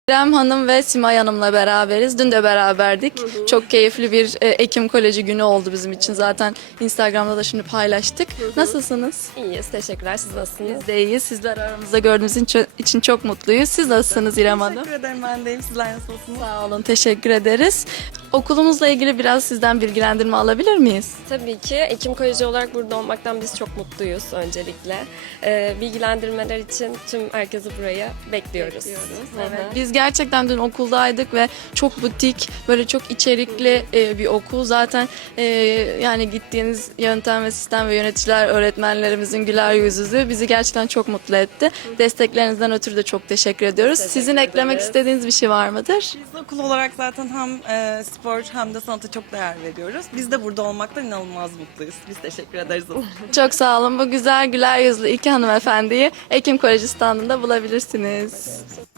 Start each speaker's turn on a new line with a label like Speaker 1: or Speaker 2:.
Speaker 1: İrem Hanım ve Simay Hanım'la beraberiz. Dün de beraberdik. Çok keyifli bir Ekim Koleji günü oldu bizim için. Zaten Instagram'da da şimdi paylaştık. Nasılsınız?
Speaker 2: İyiyiz, teşekkürler. Siz nasılsınız?
Speaker 1: Biz de iyiyiz. Sizler aramızda gördüğümüz için çok mutluyuz. Siz nasılsınız İrem Hanım?
Speaker 3: Teşekkür ederim, ben deyim. Sizler nasılsınız?
Speaker 1: Sağ olun, teşekkür ederiz. Okulumuzla ilgili biraz sizden bilgilendirme alabilir miyiz?
Speaker 2: Tabii ki Ekim Koleji olarak burada olmaktan biz çok mutluyuz öncelikle. Bilgilendirmeler için tüm herkesi buraya bekliyoruz. Hı hı.
Speaker 1: Evet. Biz gerçekten dün okuldaydık ve çok butik, böyle çok içerikli bir okul. Zaten yani gittiğiniz yöntem ve sistem ve yöneticiler, öğretmenlerimizin güler yüzü bizi gerçekten çok mutlu etti. Desteklerinizden ötürü de çok teşekkür ediyoruz. Sizin eklemek
Speaker 2: ederiz.
Speaker 1: istediğiniz bir şey var mıdır?
Speaker 3: Biz okul olarak zaten hem spor hem de sanata çok değer veriyoruz. Biz de burada olmaktan inanılmaz mutluyuz. Biz teşekkür ederiz.
Speaker 1: Çok sağ olun. Bu güzel güler yüzlü iki hanımefendiyi Ekim Koleji standında bulabilirsiniz.